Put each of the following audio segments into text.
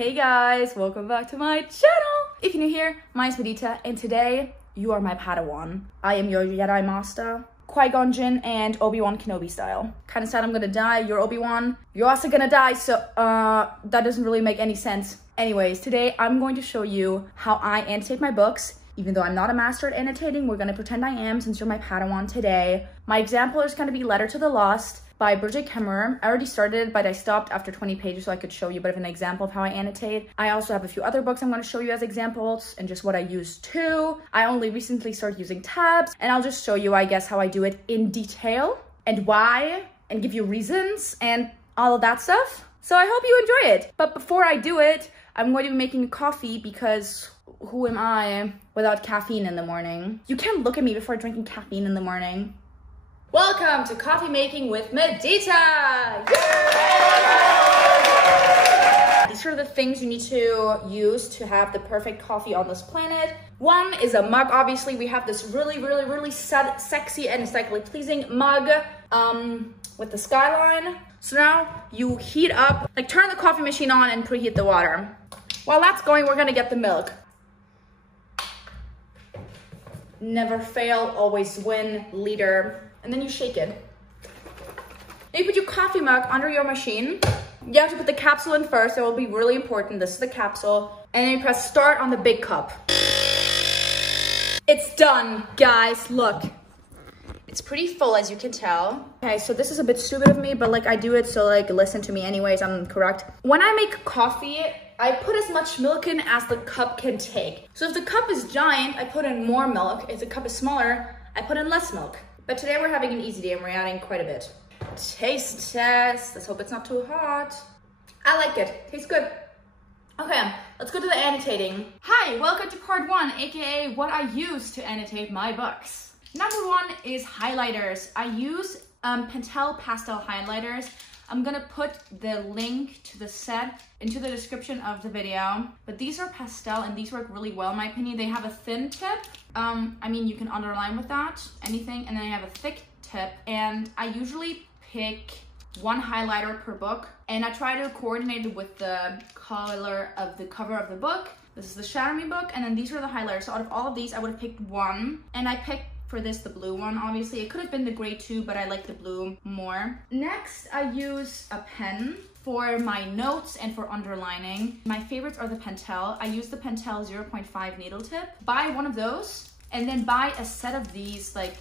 Hey guys, welcome back to my channel. If you're new here, my name's Medita, and today you are my Padawan. I am your Jedi Master, Qui-Gon Jinn, and Obi-Wan Kenobi style. Kind of sad I'm gonna die, you're Obi-Wan. You're also gonna die, so that doesn't really make any sense. Anyways, today I'm going to show you how I annotate my books. Even though I'm not a master at annotating, we're gonna pretend I am since you're my Padawan today. My example is gonna be Letter to the Lost by Bridget Kemmerer. I already started, but I stopped after 20 pages so I could show you a bit of an example of how I annotate. I also have a few other books I'm gonna show you as examples and just what I use too. I only recently started using tabs, and I'll just show you, I guess, how I do it in detail and why, and give you reasons and all of that stuff. So I hope you enjoy it. But before I do it, I'm going to be making coffee because who am I without caffeine in the morning? You can't look at me before drinking caffeine in the morning. Welcome to Coffee Making with Medita! Yay! These are the things you need to use to have the perfect coffee on this planet. One is a mug. Obviously, we have this really sexy and aesthetically pleasing mug with the skyline. So now you heat up, like turn the coffee machine on and preheat the water. While that's going, we're gonna get the milk. Never fail, always win, leader. And then you shake it. Then you put your coffee mug under your machine. You have to put the capsule in first. It will be really important. This is the capsule. And then you press start on the big cup. It's done, guys. Look. It's pretty full, as you can tell. Okay, so this is a bit stupid of me, but like I do it, so like listen to me anyways, I'm correct. When I make coffee, I put as much milk in as the cup can take. So if the cup is giant, I put in more milk. If the cup is smaller, I put in less milk. But today we're having an easy day and we're adding quite a bit. Taste test. Let's hope it's not too hot. I like it. Tastes good. Okay, let's go to the annotating. Hi, welcome to part 1, aka what I use to annotate my books. Number 1 is highlighters. I use Pentel pastel highlighters. I'm gonna put the link to the set into the description of the video. But these are pastel and these work really well in my opinion. They have a thin tip. I mean, you can underline with that, anything. And then I have a thick tip. And I usually pick one highlighter per book. And I try to coordinate it with the color of the cover of the book. This is the Shatter Me book. And then these are the highlighters. So out of all of these, I would have picked one. And I picked for this the blue one. Obviously it could have been the gray too, but I like the blue more. Next, I use a pen for my notes and for underlining. My favorites are the Pentel. I use the Pentel 0.5 needle tip. Buy one of those and then buy a set of these like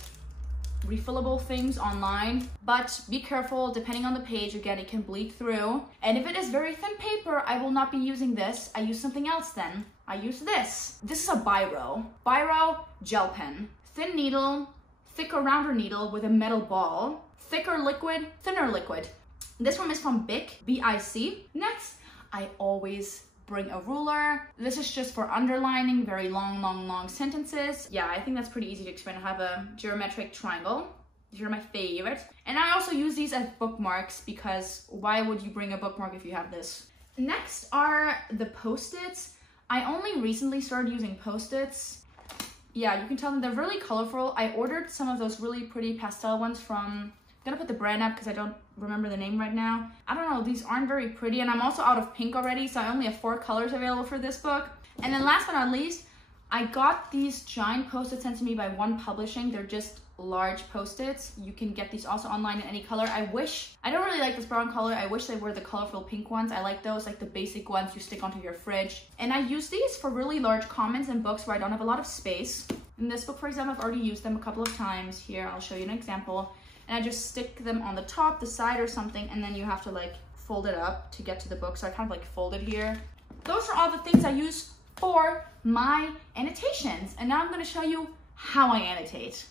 refillable things online, but be careful, depending on the page, again, it can bleed through. And if it is very thin paper, I will not be using this. I use something else then. I use this. This is a Biro gel pen. Thin needle, thicker, rounder needle with a metal ball. Thicker liquid, thinner liquid. This one is from BIC, B-I-C. Next, I always bring a ruler. This is just for underlining very long sentences. Yeah, I think that's pretty easy to explain. I have a geometric triangle. These are my favorite. And I also use these as bookmarks because why would you bring a bookmark if you have this? Next are the Post-its. I only recently started using Post-its. Yeah, you can tell them they're really colorful. I ordered some of those really pretty pastel ones from, I'm gonna put the brand up because I don't remember the name right now. I don't know, these aren't very pretty, and I'm also out of pink already, so I only have 4 colors available for this book. And then last but not least, I got these giant Post-its sent to me by One Publishing. They're just large Post-its. You can get these also online in any color. I don't really like this brown color. I wish they were the colorful pink ones. I like those, like the basic ones you stick onto your fridge. And I use these for really large comments in books where I don't have a lot of space. In this book, for example, I've already used them a couple of times. Here, I'll show you an example. And I just stick them on the top, the side or something, and then you have to like fold it up to get to the book. So I kind of like fold it here. Those are all the things I use for my annotations. And now I'm gonna show you how I annotate.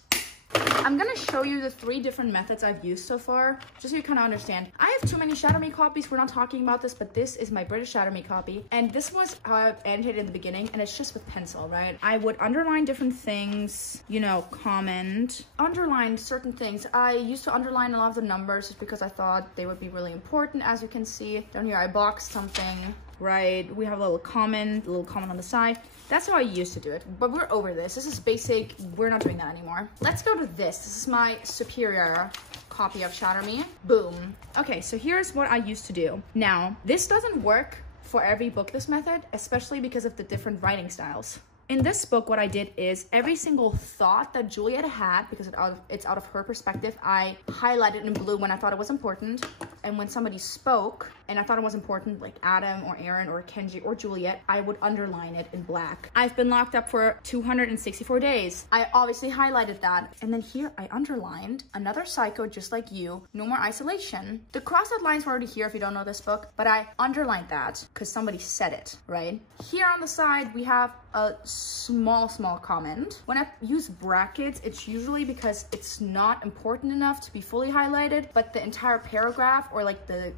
I'm gonna show you the 3 different methods I've used so far, just so you kind of understand. I have too many Shatter Me copies. We're not talking about this, but this is my British Shatter Me copy. And this was how I annotated in the beginning, and it's just with pencil, right? I would underline different things, you know, comment, underline certain things. I used to underline a lot of the numbers just because I thought they would be really important. As you can see down here, I boxed something, right? We have a little comment on the side. That's how I used to do it, but we're over this. This is basic. We're not doing that anymore. Let's go to this. This is my superior copy of Shatter Me. Boom. Okay, so here's what I used to do. Now, this doesn't work for every book this method, especially because of the different writing styles. In this book, what I did is every single thought that Juliet had, because it's out of her perspective, I highlighted in blue when I thought it was important. And when somebody spoke and I thought it was important, like Adam or Aaron or Kenji or Juliet, I would underline it in black. I've been locked up for 264 days. I obviously highlighted that. And then here I underlined another psycho just like you, no more isolation. The crossed out lines were already here if you don't know this book, but I underlined that because somebody said it, right? Here on the side, we have a small comment. When I use brackets, it's usually because it's not important enough to be fully highlighted, but the entire paragraph or like the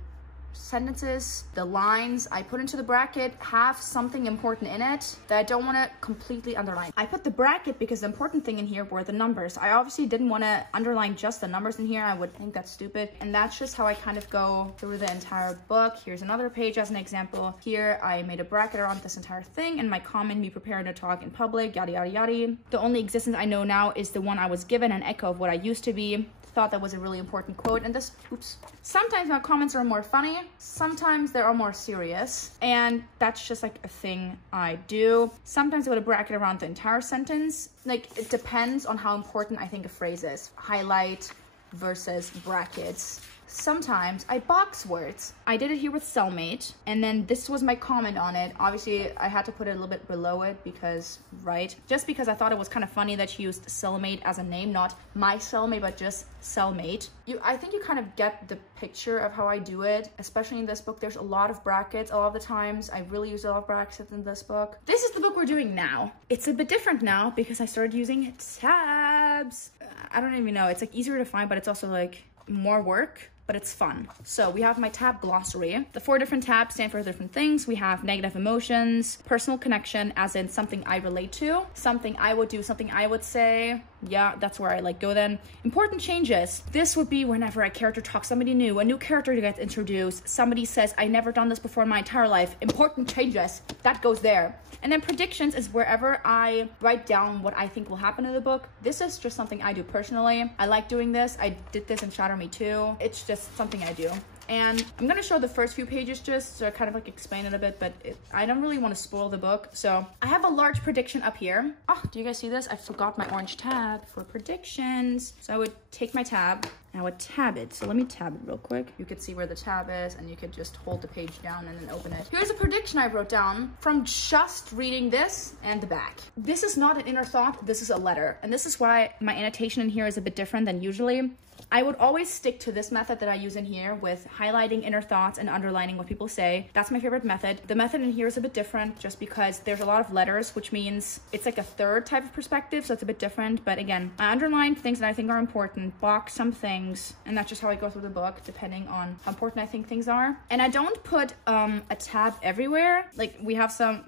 sentences, the lines I put into the bracket have something important in it that I don't want to completely underline. I put the bracket because the important thing in here were the numbers. I obviously didn't want to underline just the numbers in here. I would think that's stupid. And that's just how I kind of go through the entire book. Here's another page as an example. Here I made a bracket around this entire thing and my comment, be prepared to talk in public, yada yada yada. The only existence I know now is the one I was given, an echo of what I used to be. Thought that was a really important quote. And this, oops. Sometimes my comments are more funny, sometimes they are more serious, and that's just like a thing I do. Sometimes I would bracket around the entire sentence. Like, it depends on how important I think a phrase is. Highlight versus brackets. Sometimes I box words. I did it here with cellmate, and then this was my comment on it. Obviously, I had to put it a little bit below it because, right? Just because I thought it was kind of funny that she used cellmate as a name, not my cellmate, but just cellmate. I think you kind of get the picture of how I do it, especially in this book. There's a lot of brackets. A lot of the times, I really use a lot of brackets in this book. This is the book we're doing now. It's a bit different now because I started using tabs. I don't even know. It's like easier to find, but it's also like more work, but it's fun. So we have my tab glossary. The 4 different tabs stand for different things. We have negative emotions, personal connection, as in something I relate to, something I would do, something I would say. Yeah, that's where I like go then. Important changes. This would be whenever a character talks somebody new, a new character gets introduced, somebody says, I never done this before in my entire life. Important changes. That goes there. And then predictions is wherever I write down what I think will happen in the book. This is just something I do personally. I like doing this. I did this in Shatter Me too. It's just something I do. And I'm gonna show the first few pages just to kind of like explain it a bit, but I don't really want to spoil the book. So I have a large prediction up here. Oh, do you guys see this? I forgot my orange tab for predictions. So I would take my tab and I would tab it. So let me tab it real quick. You could see where the tab is and you could just hold the page down and then open it. Here's a prediction I wrote down from just reading this and the back. This is not an inner thought, this is a letter. And this is why my annotation in here is a bit different than usually. I would always stick to this method that I use in here with highlighting inner thoughts and underlining what people say. That's my favorite method. The method in here is a bit different just because there's a lot of letters, which means it's like a third type of perspective, so it's a bit different. But again, I underline things that I think are important, box some things, and that's just how I go through the book, depending on how important I think things are. And I don't put a tab everywhere. Like we have some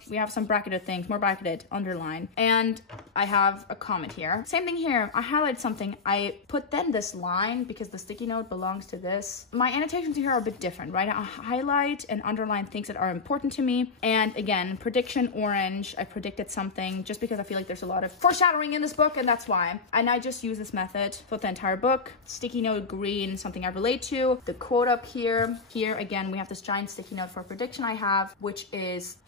bracketed things, more bracketed, underline, and I have a comment here. Same thing here. I highlight something. I put then this line because the sticky note belongs to this. My annotations here are a bit different, right? I highlight and underline things that are important to me. And again, prediction orange, I predicted something just because I feel like there's a lot of foreshadowing in this book, and that's why. And I just use this method for the entire book. Sticky note green, something I relate to. The quote up here. Here again, we have this giant sticky note for prediction I have, which is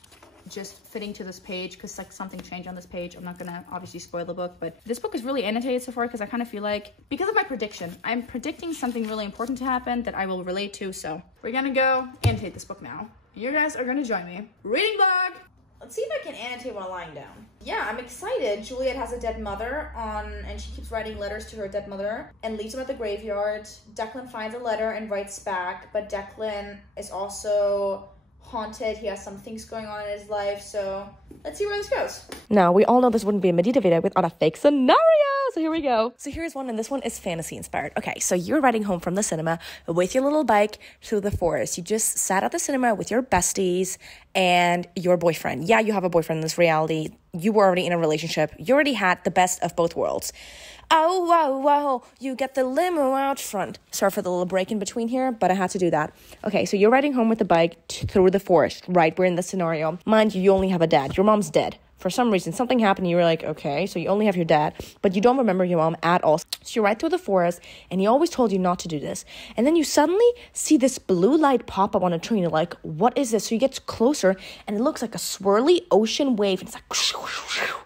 just fitting to this page because like something changed on this page. I'm not gonna obviously spoil the book, but this book is really annotated so far because I kind of feel like, because of my prediction, I'm predicting something really important to happen that I will relate to. So we're gonna go annotate this book now. You guys are gonna join me. Reading vlog! Let's see if I can annotate while lying down. Yeah, I'm excited. Juliet has a dead mother and she keeps writing letters to her dead mother and leaves him at the graveyard. Declan finds a letter and writes back, but Declan is also haunted. He has some things going on in his life, so let's see where this goes. Now, we all know this wouldn't be a Medita video without a fake scenario, so here we go. So here's one, and this one is fantasy inspired. Okay, so you're riding home from the cinema with your little bike through the forest. You just sat at the cinema with your besties and your boyfriend. Yeah, you have a boyfriend in this reality. You were already in a relationship. You already had the best of both worlds. Oh, wow, wow, you get the limo out front. Sorry for the little break in between here, but I had to do that. Okay, so you're riding home with the bike through the forest, right? We're in the scenario. Mind you, you only have a dad. Your mom's dead. for some reason, something happened. You were like, okay, so you only have your dad, but you don't remember your mom at all. So you're right through the forest, and he always told you not to do this. And then you suddenly see this blue light pop up on a tree, and you're like, what is this? So you get closer, and it looks like a swirly ocean wave. And it's like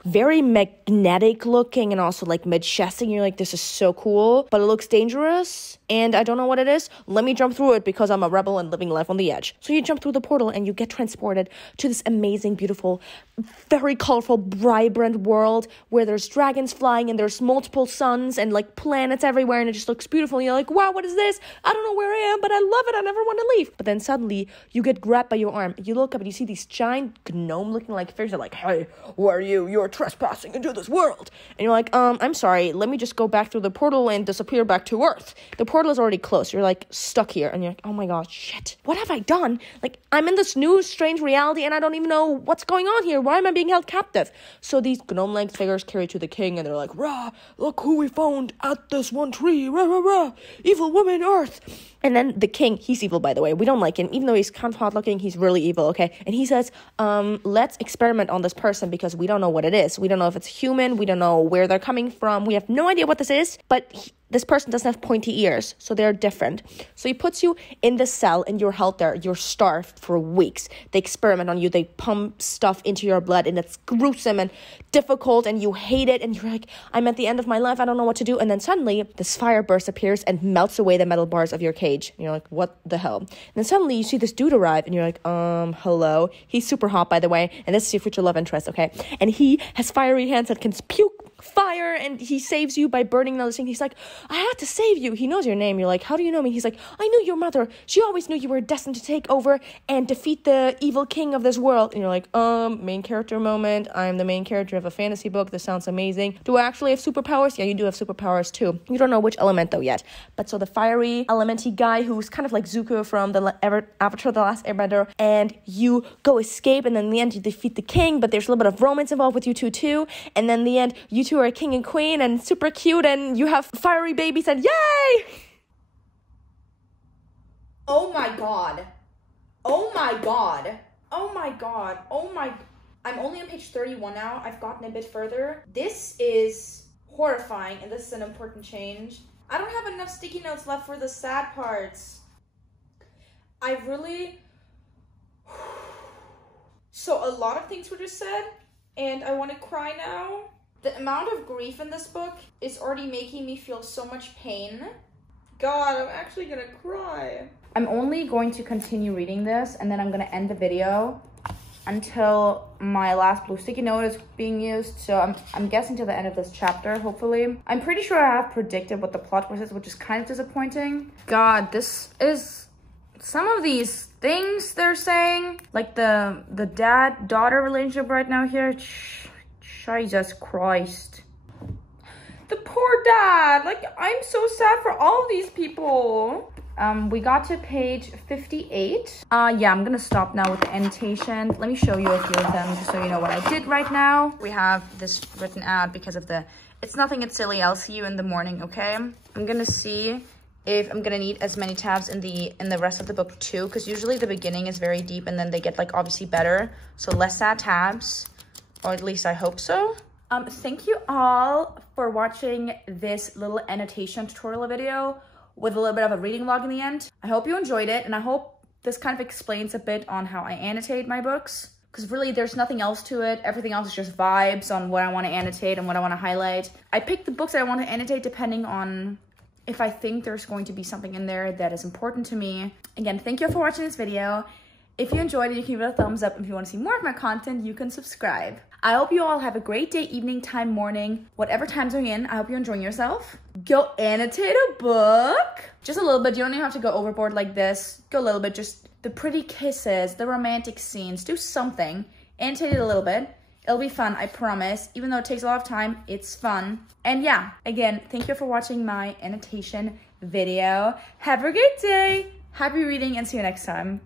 very magnetic looking and also like majestic. And you're like, this is so cool, but it looks dangerous, and I don't know what it is. Let me jump through it because I'm a rebel and living life on the edge. So you jump through the portal, and you get transported to this amazing, beautiful, very colorful, vibrant world where there's dragons flying and there's multiple suns and like planets everywhere, and it just looks beautiful. And you're like, wow, what is this? I don't know where I am, but I love it. I never want to leave. But then suddenly you get grabbed by your arm. You look up and you see these giant gnome looking like figures. They're like, hey, who are you? You're trespassing into this world. And you're like, I'm sorry. Let me just go back through the portal and disappear back to Earth. The portal is already closed. You're like stuck here. And you're like, oh my God, shit. What have I done? Like, I'm in this new strange reality and I don't even know what's going on here. Why am I being held captive? So these gnome-like figures carry to the king, and they're like, rah, look who we found at this one tree, rah, rah, rah, evil woman Earth. And then the king, he's evil, by the way. We don't like him. Even though he's kind of hot looking, he's really evil, okay? And he says, let's experiment on this person because we don't know what it is. We don't know if it's human. We don't know where they're coming from. We have no idea what this is, but this person doesn't have pointy ears, so they're different. So he puts you in the cell, and you're held there. You're starved for weeks. They experiment on you. They pump stuff into your blood, and it's gruesome and difficult, and you hate it, and you're like, I'm at the end of my life. I don't know what to do. And then suddenly, this fire burst appears and melts away the metal bars of your cage. And you're like, what the hell? And then suddenly, you see this dude arrive, and you're like, hello. He's super hot, by the way, and this is your future love interest, okay? And he has fiery hands that can puke fire, and he saves you by burning another thing. He's like, I had to save you. He knows your name. You're like, how do you know me? He's like, I knew your mother. She always knew you were destined to take over and defeat the evil king of this world. And you're like, main character moment. I'm the main character of a fantasy book. This sounds amazing. Do I actually have superpowers? Yeah, you do have superpowers too. You don't know which element though yet. But so the fiery elementy guy who's kind of like Zuko from the Avatar The Last Airbender, and you go escape, and then in the end you defeat the king, but there's a little bit of romance involved with you two too. And then in the end, you two are a king and queen and super cute, and you have fiery babies, and yay! Oh my God. Oh my God. Oh my God. Oh my... I'm only on page 31 now. I've gotten a bit further. This is horrifying, and this is an important change. I don't have enough sticky notes left for the sad parts. I really... So a lot of things were just said, and I want to cry now. The amount of grief in this book is already making me feel so much pain. God, I'm actually gonna cry. I'm only going to continue reading this, and then I'm gonna end the video until my last blue sticky note is being used. So I'm guessing to the end of this chapter, hopefully. I'm pretty sure I have predicted what the plot was, which is kind of disappointing. God, this is... Some of these things they're saying, like the dad-daughter relationship right now here. Jesus Christ. The poor dad. Like, I'm so sad for all of these people. We got to page 58. Yeah, I'm gonna stop now with the annotation. Let me show you a few of them just so you know what I did right now. We have this written out because of the, it's nothing, it's silly, I'll see you in the morning, okay? I'm gonna see if I'm gonna need as many tabs in the rest of the book too, because usually the beginning is very deep and then they get like obviously better. So less sad tabs. Or at least I hope so. Thank you all for watching this little annotation tutorial video with a little bit of a reading log in the end. I hope you enjoyed it, and I hope this kind of explains a bit on how I annotate my books. Because really, there's nothing else to it. Everything else is just vibes on what I want to annotate and what I want to highlight. I pick the books that I want to annotate depending on if I think there's going to be something in there that is important to me. Again, thank you for watching this video. If you enjoyed it, you can give it a thumbs up. If you want to see more of my content, you can subscribe. I hope you all have a great day, evening, time, morning, whatever time zone you're in. I hope you're enjoying yourself. Go annotate a book. Just a little bit. You don't even have to go overboard like this. Go a little bit. Just the pretty kisses, the romantic scenes. Do something. Annotate it a little bit. It'll be fun, I promise. Even though it takes a lot of time, it's fun. And yeah, again, thank you for watching my annotation video. Have a great day. Happy reading, and see you next time.